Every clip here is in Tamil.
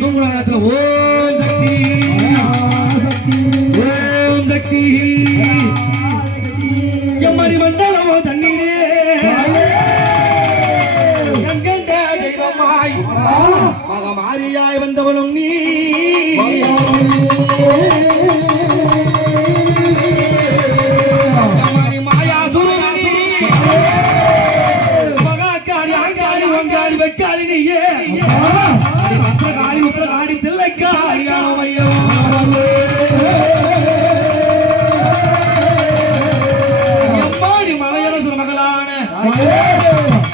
தூங்குற நேரத்துல ஓம் சக்தி ஓம் சக்தி எம்மணி மண்டலம் தண்ணீரே எங்கெண்ட தெய்வமாய் மகமாரியாய் வந்தவளும் நீ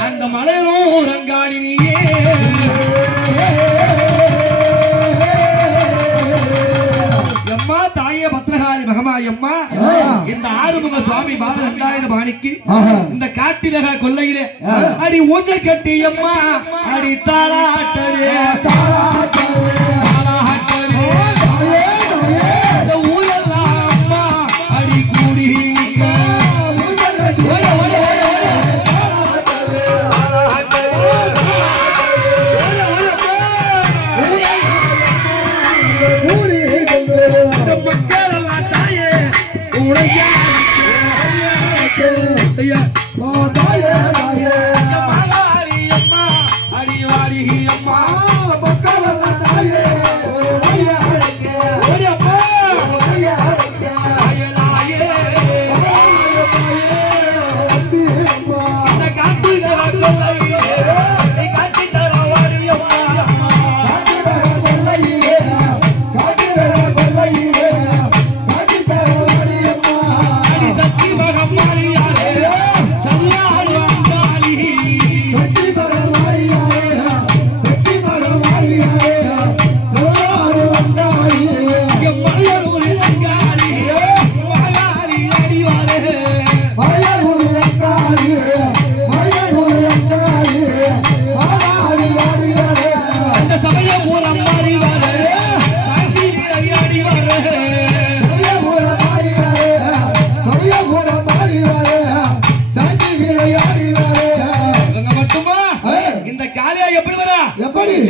அந்த மலையூர் அங்காளினியே எம்மா தாயே பத்ரகாளி மகமாயம்மா இந்த ஆறுமுக சுவாமி பால 2000 பாணிக்கு இந்த காட்டிலக கொல்லையிலே அடி ஊஞ்சல் கட்டி அம்மா அடி தாளாட்டவே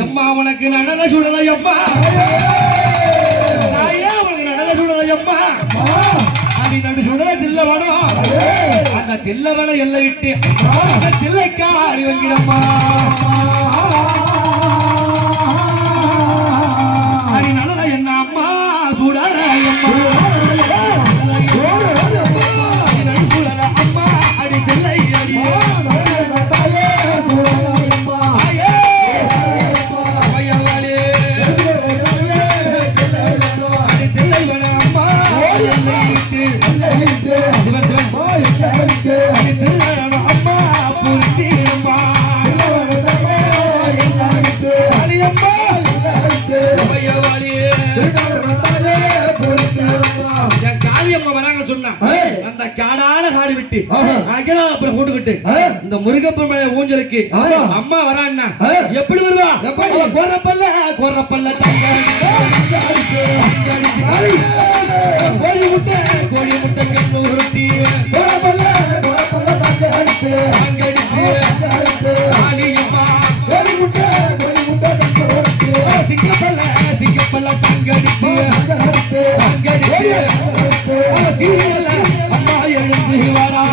எம்மா உனக்கு நடன சுடல எப்பா தாயே உனக்கு நடன சுடல எப்பா அப்படி நடு சுடல தில்ல வேணும் அந்த தில்ல வேணும் எல்லை விட்டு அந்த தில்லைக்கா அறிவங்கிடம்மா அடி நடன என்ன அம்மா சுடல அம்மா சுடல அம்மா அடி தில்லை அடி அந்த காடான காடு விட்டு அப்புறம் கூட்டுக்கிட்டு இந்த முருகப்பெருமாள் ஊஞ்சலுக்கு அம்மா வரான்னா எப்படி வருவா கோரப்பல்ல கோரப்பல்ல கோழி முட்டை கண்ணு உருட்டி சிங்கப்பல்ல தங்கடிப்பு அம்மா எழுந்து வரா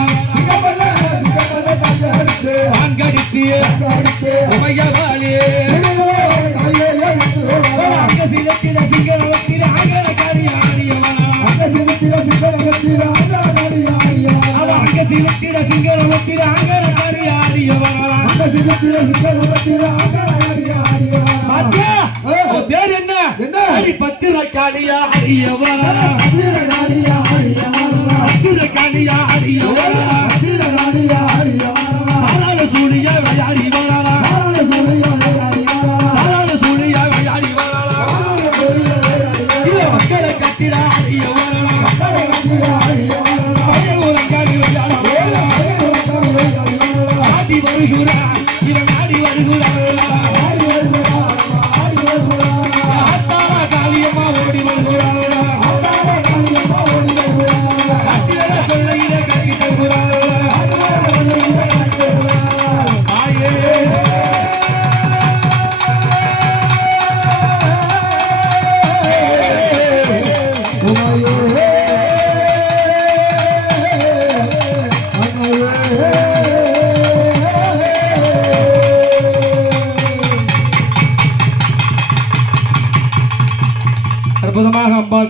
அங்கடித்து உமையவாளே அங்க சிலத்தில சிங்களத்தில அங்கர காரியாடியவனா அங்க சிலத்தில சிங்களத்தில அங்கர காரியாடியவனா அங்க சிலத்தில சிங்களத்தில அங்கர காரியாடியவனா அங்க சிலத்தில சிங்களத்தில அங்கர காரியாடியவனா பாத்தியா பேர் என்ன அடி பத்திரகாளியா அடியவனா பத்திரகாளியா அடியவனா பத்திரகாளியா அடியவனா பத்திரகாளியா அடியவனா ஆரால சூழியா விளையாடி வரா ஆரால சூழியா விளையாடி வரா ஆரால சூழியா விளையாடி வரா ஆரால சூழியா விளையாடி வரா மக்களை கட்டிடா அடியவனா மக்களை கட்டிடா அடியவனா ஊரங்காடி விளையாட ஆடி வருகிறா இவன் ஆடி வருகிறா ஆடி வருகிறா ஆடி வருகிறா காளியம்மா ஓடி வருகிறா காளியம்மா ஓடி வருகிறா கட்டிட கொள்ளையில கட்டிட்டு வருகிறா ஆயே அற்புதமாக அம்பாள்